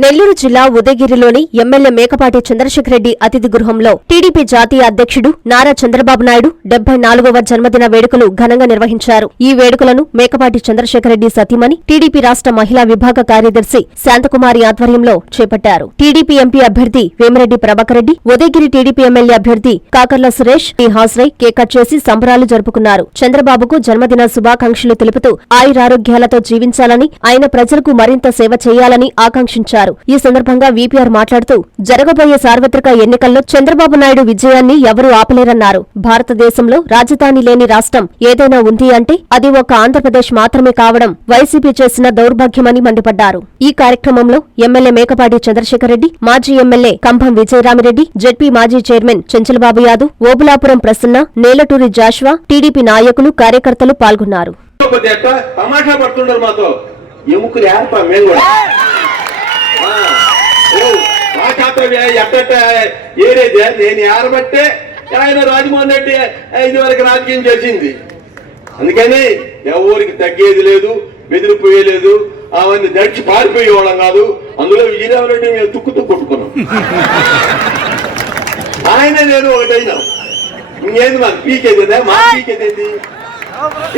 నెల్లూరు జిల్లా ఉదయగిరిలోని ఎమ్మెల్యే మేకపాటి చంద్రశేఖర్ రెడ్డి అతిథి గృహంలో టీడీపీ జాతీయ అధ్యక్షుడు నారా చంద్రబాబు నాయుడు 74వ జన్మదిన వేడుకలు ఘనంగా నిర్వహించారు. ఈ వేడుకలను మేకపాటి చంద్రశేఖర్ రెడ్డి సతీమణి టీడీపీ రాష్ట్ర మహిళా విభాగ కార్యదర్శి శాంతకుమారి ఆధ్వర్యంలో చేపట్టారు. టీడీపీ ఎంపీ అభ్యర్థి వేమిరెడ్డి ప్రభాకర్ రెడ్డి, ఉదయగిరి టీడీపీ ఎమ్మెల్యే అభ్యర్థి కాకర్ల సురేష్ హాజరై కేక్ కట్ చేసి సంబరాలు జరుపుకున్నారు. చంద్రబాబుకు జన్మదిన శుభాకాంక్షలు తెలుపుతూ ఆయురారోగ్యాలతో జీవించాలని, ఆయన ప్రజలకు మరింత సేవ చేయాలని ఆకాంక్షించారు. ఈ సందర్భంగా వీపీఆర్ మాట్లాడుతూ జరగబోయే సార్వత్రిక ఎన్నికల్లో చంద్రబాబు నాయుడు విజయాన్ని ఎవరూ ఆపలేరన్నారు. భారతదేశంలో రాజధాని లేని రాష్ట్రం ఏదైనా ఉంది అంటే అది ఒక ఆంధ్రప్రదేశ్ మాత్రమే కావడం వైసీపీ చేసిన దౌర్భాగ్యమని మండిపడ్డారు. ఈ కార్యక్రమంలో ఎమ్మెల్యే మేకపాటి చంద్రశేఖర్ రెడ్డి, మాజీ ఎమ్మెల్యే కంభం విజయరామిరెడ్డి, జెడ్పీ మాజీ చైర్మన్ చెంచలబాబు యాదవ్, ఓబులాపురం ప్రసన్న, నేలటూరి జాషువా, టీడీపీ నాయకులు, కార్యకర్తలు పాల్గొన్నారు. నేను ఏరబట్టే ఆయన రాజమోహన్ రెడ్డి ఇదివరకు రాజకీయం చేసింది. అందుకని ఎవరికి తగ్గేది లేదు, బెదిరిపోయేలేదు, అవన్నీ దడిచి పారిపోయేవాళ్ళం కాదు. అందులో విజయరామరెడ్డి మేము తుక్కు కొట్టుకున్నాం. ఆయన నేను ఒకటైనా ఇంకేంది మాకు పీకేది, మా పీకేది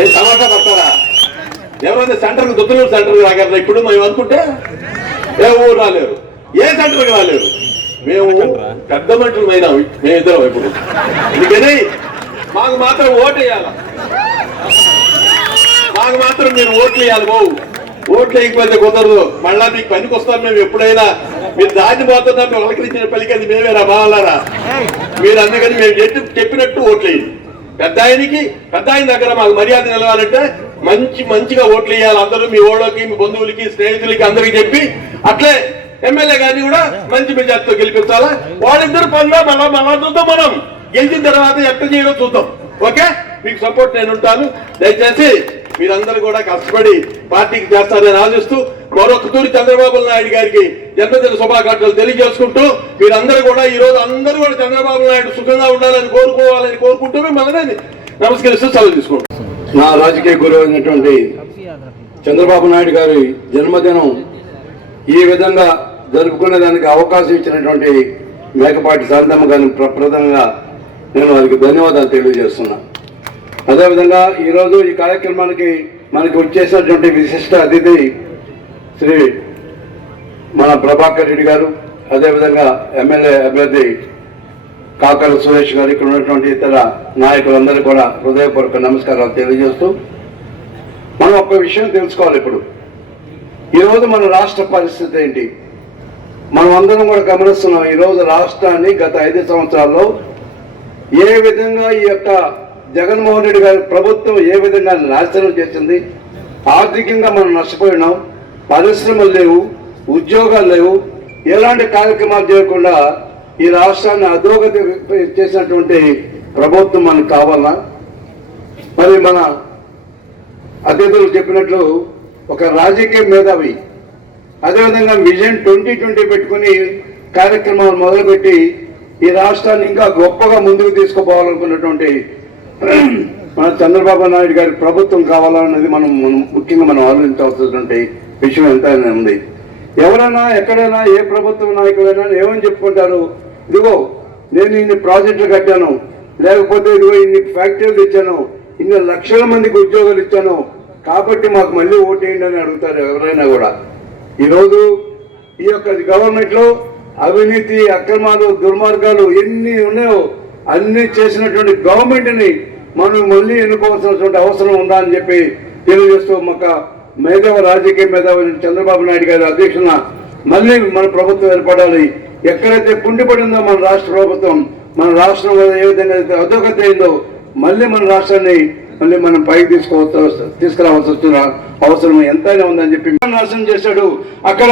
ఏం సమాచారం పడతారా? ఎవరైనా సెంటర్కి దుత్తలూరు సెంటర్కి రాగలరా? ఇప్పుడు మేము అనుకుంటే ఏ ఊరు రాలేరు, ఏ సెంటర్కి రాలేరు. మేము పెద్ద మనుషులు అయినాం మేమిద్దరం. ఇప్పుడు అందుకని మాకు మాత్రం ఓటు వేయాల, మాకు మాత్రం మీరు ఓట్లు వేయాలి. బావు ఓట్లు వేయకపోతే కుదరదు. మళ్ళా మీకు పనికి వస్తాం మేము. ఎప్పుడైనా మీరు దాన్ని పోతున్నా మేము అలకరించిన పలికేది మేమేరా బావాలారా మీరు. అందుకని మేము చెప్పినట్టు ఓట్లు వేయండి. పెద్ద ఆయన దగ్గర మాకు మర్యాద నిలవాలంటే మంచిగా ఓట్లు వేయాలి. అందరూ మీ ఓళ్ళకి, మీ బంధువులకి, స్నేహితులకి అందరికి చెప్పి అట్లే ఎమ్మెల్యే గారిని కూడా మంచి మెజార్టీతో గెలిపించాలా. వాళ్ళిద్దరు పనులు మళ్ళా చూద్దాం. మనం గెలిచిన తర్వాత ఎట్లా చేయడం చూద్దాం. ఓకే, మీకు సపోర్ట్ నేను ఉంటాను. దయచేసి మీరందరూ కూడా కష్టపడి పార్టీకి చేస్తారని ఆశిస్తూ మరొక తూరి చంద్రబాబు నాయుడు గారికి జన్మదిన శుభాకాంక్షలు తెలియజేసుకుంటూ మీరందరూ కూడా ఈ రోజు అందరూ కూడా చంద్రబాబు నాయుడు సుఖంగా ఉండాలని కోరుకుంటూ మనదని నమస్కరిస్తూ సెలవు తీసుకుంటాం. నా రాజకీయ గురువు అయినటువంటి చంద్రబాబు నాయుడు గారి జన్మదినం ఈ విధంగా జరుపుకునేదానికి అవకాశం ఇచ్చినటువంటి మేకపాటి శాంతమ్మ గారిని ప్రప్రదంగా నేను వారికి ధన్యవాదాలు తెలియజేస్తున్నా. అదేవిధంగా ఈరోజు ఈ కార్యక్రమానికి మనకి వచ్చేసినటువంటి విశిష్ట అతిథి శ్రీ మన ప్రభాకర్ రెడ్డి గారు, అదేవిధంగా ఎమ్మెల్యే అభ్యర్థి కాకర్ల సురేష్ గారు, ఇక్కడ ఉన్నటువంటి ఇతర నాయకులందరూ కూడా హృదయపూర్వక నమస్కారాలు తెలియజేస్తూ మనం ఒక విషయం తెలుసుకోవాలి. ఇప్పుడు ఈరోజు మన రాష్ట్ర పరిస్థితి ఏంటి మనం అందరం కూడా గమనిస్తున్నాం. ఈరోజు రాష్ట్రాన్ని గత 5 సంవత్సరాల్లో ఏ విధంగా ఈ యొక్క జగన్మోహన్ రెడ్డి గారి ప్రభుత్వం ఏ విధంగా నాశనం చేసింది. ఆర్థికంగా మనం నష్టపోయినాం, పరిశ్రమలు లేవు, ఉద్యోగాలు లేవు. ఎలాంటి కార్యక్రమాలు చేయకుండా ఈ రాష్ట్రాన్ని అధోగతి చేసినటువంటి ప్రభుత్వం మనకు కావాలా? మరి మన అతిథులు చెప్పినట్లు ఒక రాజకీయ మేధావి, అదేవిధంగా విజన్ 2020 పెట్టుకుని కార్యక్రమాలు మొదలుపెట్టి ఈ రాష్ట్రాన్ని ఇంకా గొప్పగా ముందుకు తీసుకుపోవాలనుకున్నటువంటి మన చంద్రబాబు నాయుడు గారి ప్రభుత్వం కావాలన్నది మనం ముఖ్యంగా మనం ఆలోచించాల్సినటువంటి విషయం ఎంతైనా ఉంది. ఎవరైనా ఎక్కడైనా ఏ ప్రభుత్వ నాయకులైనా ఏమని చెప్పుకుంటారు, ఇదిగో నేను ఇన్ని ప్రాజెక్టులు కట్టాను, లేకపోతే ఇదిగో ఇన్ని ఫ్యాక్టరీలు ఇచ్చాను, ఇన్ని లక్షల మందికి ఉద్యోగాలు ఇచ్చాను, కాబట్టి మాకు మళ్ళీ ఓటేయండి అని అడుగుతారు ఎవరైనా కూడా. ఈరోజు ఈ యొక్క గవర్నమెంట్లో అవినీతి, అక్రమాలు, దుర్మార్గాలు ఎన్ని ఉన్నాయో అన్ని చేసినటువంటి గవర్నమెంట్ని మనం మళ్ళీ ఎన్నుకోవాల్సినటువంటి అవసరం ఉందా అని చెప్పి తెలియజేస్తూ ఒక రాజకీయ మేధావి చంద్రబాబు నాయుడు గారి అధ్యక్షున మళ్ళీ మన ప్రభుత్వం ఏర్పడాలి. ఎక్కడైతే కుండిపడిందో మన రాష్ట్ర ప్రభుత్వం, మన రాష్ట్రం ఏ విధంగా అయితే అధోగతి అయిందో మళ్ళీ మన రాష్ట్రాన్ని మళ్ళీ మనం పైకి తీసుకురావాల్సి వస్తున్న అవసరం ఎంతైనా ఉందని చెప్పి నాశనం చేశాడు. అక్కడ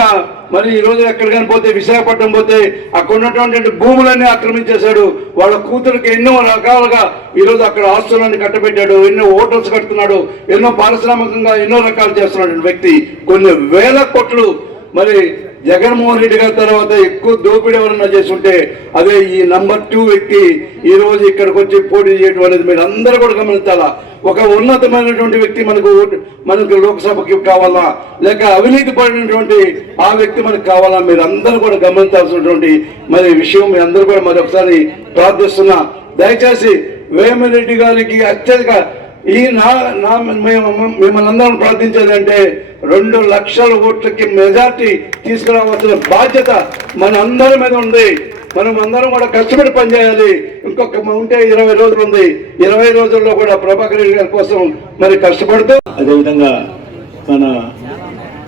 మరి ఈ రోజు ఎక్కడికైనా పోతే, విశాఖపట్నం పోతే అక్కడ ఉన్నటువంటి భూములన్నీ ఆక్రమించేశాడు. వాళ్ళ కూతురికి ఎన్నో రకాలుగా ఈరోజు అక్కడ ఆస్తులన్నీ కట్టబెట్టాడు, ఎన్నో హోటల్స్ కడుతున్నాడు, ఎన్నో పారిశ్రామికంగా ఎన్నో రకాలు చేస్తున్నాడు వ్యక్తి. కొన్ని వేల కోట్లు మరి జగన్మోహన్ రెడ్డి గారి తర్వాత ఎక్కువ దోపిడీ ఎవరన్నా చేస్తుంటే అదే ఈ నంబర్ 2 వ్యక్తి ఈ రోజు ఇక్కడికి వచ్చి పోటీ చేయడం అనేది మీరు అందరూ కూడా గమనించాలా. ఒక ఉన్నతమైనటువంటి వ్యక్తి మనకు లోక్సభకి కావాలా, లేక అవినీతి పడినటువంటి ఆ వ్యక్తి మనకు కావాలా, మీరు అందరూ కూడా గమనించాల్సినటువంటి విషయం మీ అందరూ కూడా ఒకసారి ప్రార్థిస్తున్నా. దయచేసి వేమిరెడ్డి గారికి అత్యధిక మిమ్మల్ని అందరం ప్రార్థించేది అంటే 2 లక్షల ఓట్లకి మెజార్టీ తీసుకురావాల్సిన బాధ్యత మన అందరి మీద ఉంది. మనం అందరం కూడా కష్టపడి పనిచేయాలి. ఇంకొక ఉంటే 20 రోజులు ఉంది. 20 రోజుల్లో కూడా ప్రభాకర్ రెడ్డి గారి కోసం కష్టపడుతూ, అదేవిధంగా మన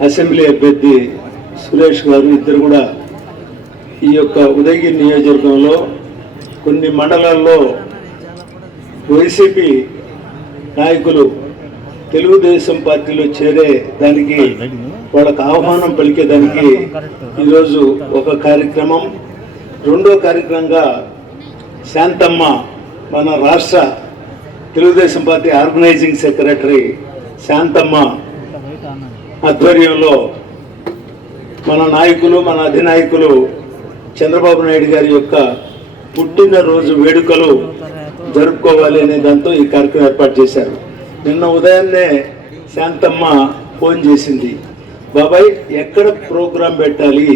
అసెంబ్లీ అభ్యర్థి సురేష్ గారు ఇద్దరు కూడా ఈ యొక్క ఉదయగిరి నియోజకవర్గంలో కొన్ని మండలాల్లో వైసీపీ నాయకులు తెలుగుదేశం పార్టీలో చేరే దానికి వాళ్ళకు ఆహ్వానం పలికేదానికి ఈరోజు ఒక కార్యక్రమం, రెండో కార్యక్రమంగా శాంతమ్మ మన రాష్ట్ర Telugu Desam party organising secretary Shanthamma ఆధ్వర్యంలో మన నాయకులు మన అధినాయకులు చంద్రబాబు నాయుడు గారి యొక్క పుట్టినరోజు వేడుకలు జరుపుకోవాలి అనే దాంతో ఈ కార్యక్రమం ఏర్పాటు చేశారు. నిన్న ఉదయాన్నే శాంతమ్మ ఫోన్ చేసింది, బాబాయ్ ఎక్కడ ప్రోగ్రాం పెట్టాలి,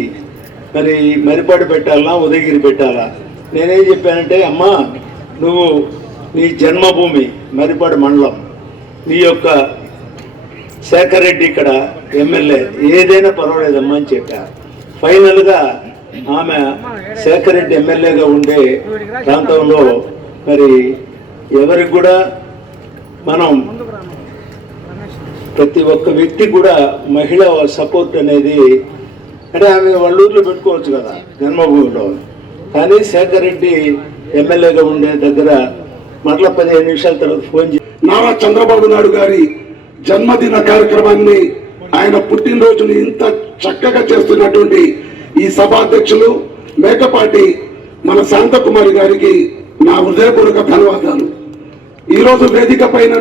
మరిపాడు పెట్టాలా ఉదయగిరి పెట్టాలా? నేనేం చెప్పానంటే, అమ్మా నువ్వు నీ జన్మభూమి మరిపాడు మండలం, నీ యొక్క శేఖర్ రెడ్డి ఇక్కడ ఎమ్మెల్యే, ఏదైనా పర్వాలేదమ్మా అని చెప్పా. ఫైనల్గా ఆమె శేఖర్ రెడ్డి ఎమ్మెల్యేగా ఉండే ప్రాంతంలో ఎవరికి కూడా మనం ప్రతి ఒక్క వ్యక్తి కూడా మహిళ సపోర్ట్ అనేది అంటే ఆమె వాళ్ళ ఊర్లో పెట్టుకోవచ్చు కదా జన్మభూమిలో, కానీ శేఖర్ రెడ్డి ఎమ్మెల్యేగా ఉండే దగ్గర మరలా 15 నిమిషాల తర్వాత ఫోన్ చేసి నారా చంద్రబాబు నాయుడు గారి జన్మదిన కార్యక్రమాన్ని, ఆయన పుట్టినరోజుని ఇంత చక్కగా చేస్తున్నటువంటి ఈ సభాధ్యక్షులు మేకపాటి మన శాంతకుమారి గారికి నా హృదయపూర్వక ధన్యవాదాలు. ఈరోజు వేదిక పైన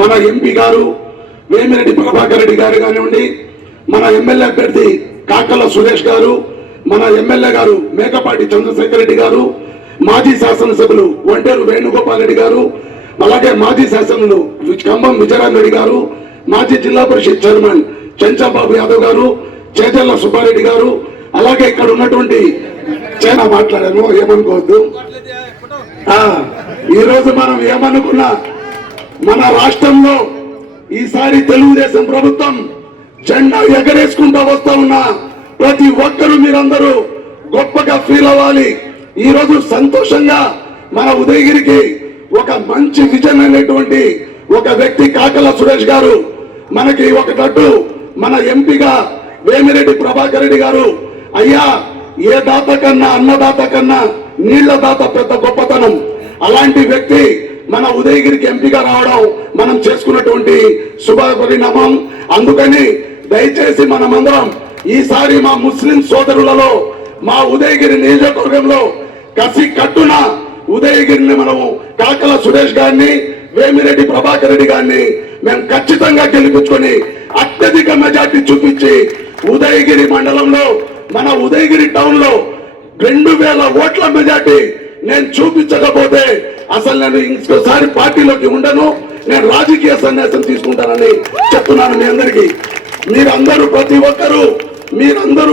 మన ఎంపీ గారు వేమిరెడ్డి ప్రభాకర్ రెడ్డి గారు కానివ్వండి, మన ఎమ్మెల్యే అభ్యర్థి కాకల సురేష్ గారు, మన ఎమ్మెల్యే గారు మేకపాటి చంద్రశేఖర్ రెడ్డి గారు, మాజీ శాసనసభ్యులు ఒంటేరు వేణుగోపాల్ రెడ్డి గారు, అలాగే మాజీ శాసనసభ్యులు ఖమ్మం విజయరామరెడ్డి గారు, మాజీ జిల్లా పరిషత్ చైర్మన్ చెంచాబాబు యాదవ్ గారు, చేజల్ల సుబ్బారెడ్డి గారు, అలాగే ఇక్కడ ఉన్నటువంటి చైనా మాట్లాడాను ఏమనుకోవద్దు. ఈ రోజు మనం ఏమనుకున్నా మన రాష్ట్రంలో ఈసారి తెలుగుదేశం ప్రభుత్వం జెండా ఎగరేసుకుంటూ వస్తా ఉన్నా ప్రతి ఒక్కరూ మీరందరూ గొప్పగా ఫీల్ అవ్వాలి. ఈ రోజు సంతోషంగా మన ఉదయగిరికి ఒక మంచి విజన్ అనేటువంటి ఒక వ్యక్తి కాకల సురేష్ గారు మనకి ఒక తట్టు మన ఎంపీగా వేమిరెడ్డి ప్రభాకర్ రెడ్డి గారు, అయ్యా ఏ దాత కన్నా అన్నదాత కన్నా నీళ్ల దాత పెద్ద గొప్పతనం, అలాంటి వ్యక్తి మన ఉదయగిరికి ఎంపీగా రావడం మనం చేసుకున్నటువంటి శుభ పరిణామం. అందుకని దయచేసి మనమందరం ఈసారి మా ముస్లిం సోదరులలో మా ఉదయగిరి నియోజకవర్గంలో కసి కట్టున ఉదయగిరిని మనము కాకల సురేష్ గారిని వేమిరెడ్డి ప్రభాకర్ రెడ్డి గారిని మేము ఖచ్చితంగా గెలిపించుకొని అత్యధిక మెజార్టీ చూపించి ఉదయగిరి మండలంలో మన ఉదయగిరి టౌన్ లో 2000 ఓట్ల మెజార్టీ నేను చూపించకపోతే అసలు నేను ఇంకోసారి పార్టీలోకి ఉండను, నేను రాజకీయ సన్యాసం తీసుకుంటానని చెప్తున్నాను మీ అందరికీ. మీరందరూ ప్రతి ఒక్కరూ మీరందరూ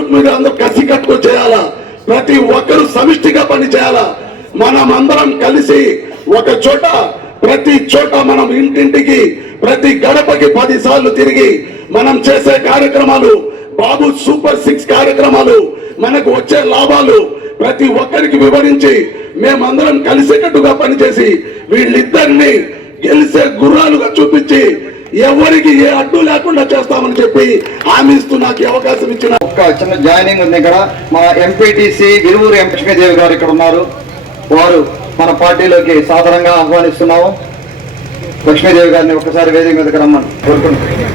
కసి కట్టుకు చేయాలా, ప్రతి ఒక్కరూ సమిష్టిగా పని చేయాలా. మనం అందరం కలిసి ఒక చోట ప్రతి చోట మనం ఇంటింటికి ప్రతి గడపకి 10 సార్లు తిరిగి మనం చేసే కార్యక్రమాలు, బాబు సూపర్ 6 కార్యక్రమాలు, మనకు వచ్చే లాభాలు ప్రతి ఒక్కరికి వివరించి మేమందరం కలిసేటట్టుగా పనిచేసి వీళ్ళిద్దరిని గెలిసే గుర్రాలుగా చూపించి ఎవరికి ఏ అడ్డు లేకుండా చేస్తామని చెప్పి హామీ ఇస్తూ నాకు అవకాశం ఇచ్చిన ఒక చిన్న జాయినింగ్ ఉంది. ఇక్కడ మా ఎంపీటీసీ విలువూరు లక్ష్మీదేవి గారు ఇక్కడ ఉన్నారు. వారు మన పార్టీలోకి సాధారణంగా ఆహ్వానిస్తున్నాము. లక్ష్మీదేవి గారిని ఒకసారి వేదిక మీదకి రమ్మని కోరుకుంటున్నాం.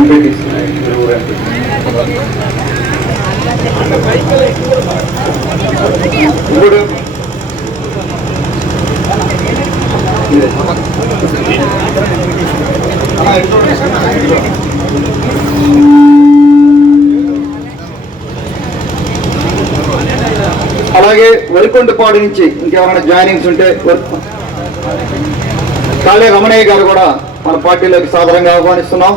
ఎంపీటీసీ ఇప్పుడు వరికొండపాడు నుంచి ఇంకెవరైనా జాయినింగ్స్ ఉంటే కాళే రమణయ్య గారు కూడా మన పార్టీలోకి సాదరంగా ఆహ్వానిస్తున్నాం.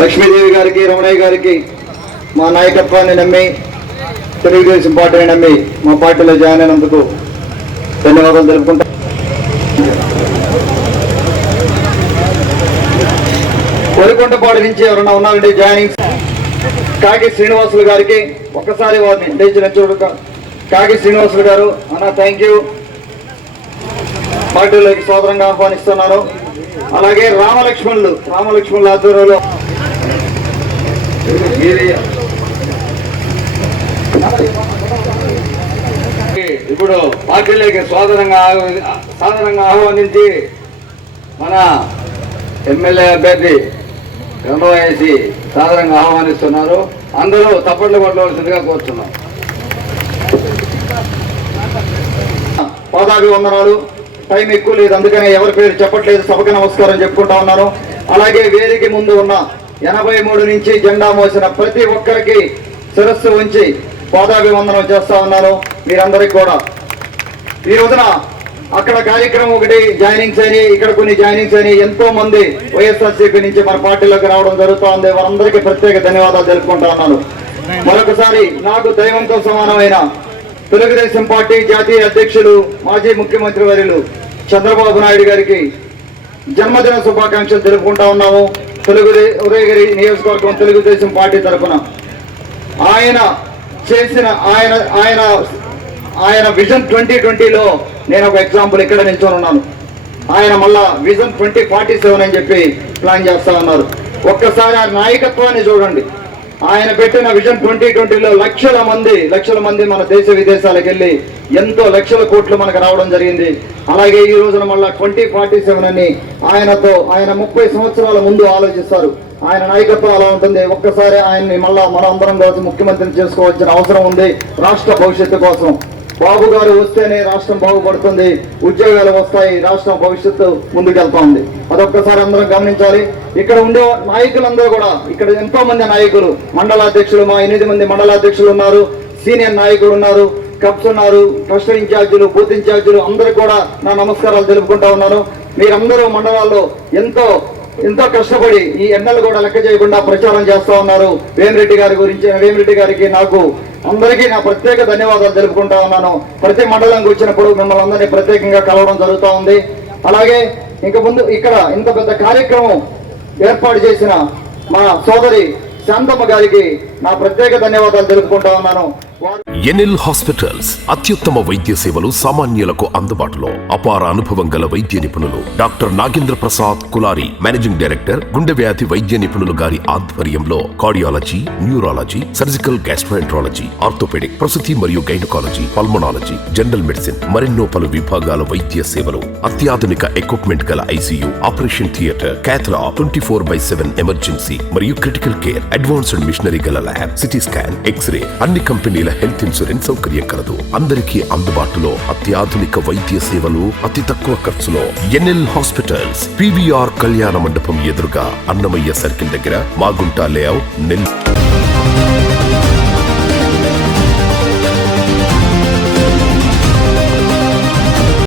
లక్ష్మీదేవి గారికి, రమణయ్య గారికి మా నాయకత్వాన్ని నమ్మి, తెలుగుదేశం పార్టీని నమ్మి మా పార్టీలో జాయిన్ అయినందుకు ధన్యవాదాలు తెలుపుకుంటాం. వరికొండపాడు నుంచి ఎవరన్నా ఉన్నారంటే జాయినింగ్. కాకి శ్రీనివాసులు గారికి ఒక్కసారి వారిని లేచిన చూడు. కాకి శ్రీనివాసులు గారు అన్న థ్యాంక్ యూ, పార్టీలోకి సోదరంగా ఆహ్వానిస్తున్నారు. అలాగే రామలక్ష్మణులు ఆధ్వర్యంలో ఇప్పుడు పార్టీలోకి సాధారణంగా ఆహ్వానించి మన ఎమ్మెల్యే అభ్యర్థి గంధం వేసి సాధారణంగా ఆహ్వానిస్తున్నారు. అందరూ తప్పట్లు కొట్టవలసిందిగా కోరుతున్నాం. పాదాభివందనాలు. టైం ఎక్కువ లేదు, అందుకనే ఎవరి పేరు చెప్పట్లేదు, సభకి నమస్కారం చెప్పుకుంటా ఉన్నాను. అలాగే వేదిక ముందు ఉన్న 83 నుంచి జెండా మోసిన ప్రతి ఒక్కరికి శిరస్సు ఉంచి పాదాభివందనం చేస్తా ఉన్నాను. మీరందరికీ కూడా ఈ రోజున అక్కడ కార్యక్రమం ఒకటి జాయినింగ్స్ అని, ఇక్కడ కొన్ని జాయినింగ్స్ అని ఎంతో మంది వైఎస్ఆర్సీపీ నుంచి మన పార్టీలోకి రావడం జరుగుతూ ఉంది. వారందరికీ ప్రత్యేక ధన్యవాదాలు తెలుపుకుంటా ఉన్నాను. మరొకసారి నాకు దైవంతో సమానమైన తెలుగుదేశం పార్టీ జాతీయ అధ్యక్షులు, మాజీ ముఖ్యమంత్రి వర్యులు చంద్రబాబు నాయుడు గారికి జన్మదిన శుభాకాంక్షలు తెలుపుకుంటా ఉన్నాము. ఉదయగిరి నియోజకవర్గం తెలుగుదేశం పార్టీ తరఫున ఆయన చేసిన ఆయన విజన్ 2020లో నేను ఒక ఎగ్జాంపుల్ ఇక్కడ నిల్చొని ఉన్నాను. ఆయన మళ్ళా విజన్ 2047 అని చెప్పి ప్లాన్ చేస్తా ఉన్నారు. ఒక్కసారి ఆ నాయకత్వాన్ని చూడండి. ఆయన పెట్టిన విజన్ 2020లో లక్షల మంది మన దేశ విదేశాలకు వెళ్ళి ఎంతో లక్షల కోట్లు మనకు రావడం జరిగింది. అలాగే ఈ రోజున మళ్ళా 2047 అని ఆయన 30 సంవత్సరాల ముందు ఆలోచిస్తారు. ఆయన నాయకత్వం అలా ఉంటుంది. ఒక్కసారి ఆయన్ని మళ్ళా మనందరం కలిసి ముఖ్యమంత్రిని చేసుకోవాల్సిన అవసరం ఉంది. రాష్ట్ర భవిష్యత్తు కోసం బాబు గారు వస్తేనే రాష్ట్రం బాగుపడుతుంది, ఉద్యోగాలు వస్తాయి, రాష్ట్రం భవిష్యత్తు ముందుకెళ్తా ఉంది. అదొక్కసారి అందరం గమనించాలి. ఇక్కడ ఉండే నాయకులందరూ కూడా, ఇక్కడ ఎంతో మంది నాయకులు, మండలాధ్యక్షులు, మా 8 మంది మండలాధ్యక్షులు ఉన్నారు, సీనియర్ నాయకులు ఉన్నారు, కప్స్ ఉన్నారు, క్లస్టర్ ఇన్ఛార్జీలు, బూత్ ఇన్ఛార్జీలు, అందరూ కూడా నా నమస్కారాలు తెలుపుకుంటా ఉన్నాను. మీరందరూ మండలాల్లో ఎంతో కష్టపడి ఈ ఎండలు కూడా లెక్క చేయకుండా ప్రచారం చేస్తా ఉన్నారు. వేమిరెడ్డి గారికి నాకు అందరికీ నా ప్రత్యేక ధన్యవాదాలు తెలుపుకుంటా ఉన్నాను. ప్రతి మండలంకి వచ్చినప్పుడు మిమ్మల్ని అందరినీ ప్రత్యేకంగా కలవడం జరుగుతూ ఉంది. అలాగే ఇంక ముందు ఇక్కడ ఇంత పెద్ద కార్యక్రమం ఏర్పాటు చేసిన మా సోదరి శాంతమ్మ గారికి నా ప్రత్యేక ధన్యవాదాలు తెలుపుకుంటా ఉన్నాను. ఎన్ఎల్ హాస్పిటల్స్ అత్యుత్తమ వైద్య సేవలు సామాన్యులకు అందుబాటులో. అపార అనుభవం గల వైద్య నిపుణులు doctor Nagendra Prasad Kulari, managing director, గుండె వ్యాధి వైద్య నిపుణులు గారి ఆధ్వర్యంలో cardiology, neurology, surgical gastroenterology, orthopaedic, ప్రసూతి మరియు గైనకాలజీ, పల్మనాలజీ, జనరల్ మెడిసిన్, మరెన్నో పలు విభాగాల వైద్య సేవలు. అత్యాధునిక ఎక్విప్మెంట్ గల ఐసీయూ, ఆపరేషన్ థియేటర్, క్యాథ్లా, 24/7 ఎమర్జెన్సీ మరియు క్రిటికల్ కేర్, అడ్వాన్స్డ్ మిషనరీ గల ల్యాబ్, సిటీ స్కాన్, ఎక్స్రే, అన్ని కంపెనీల హెల్త్ ఇన్సూరెన్స్ సౌకర్యం కలదు. అందరికీ అందుబాటులో అత్యాధునిక వైద్య సేవలు అతి తక్కువ ఖర్చులో. ఎన్ఎల్ హాస్పిటల్స్, పివిఆర్ కళ్యాణ మండపం ఎదురుగా, అన్నమయ్య సర్కిల్ దగ్గర, మాగుంట లేఅవుట్, నెల్లూరు.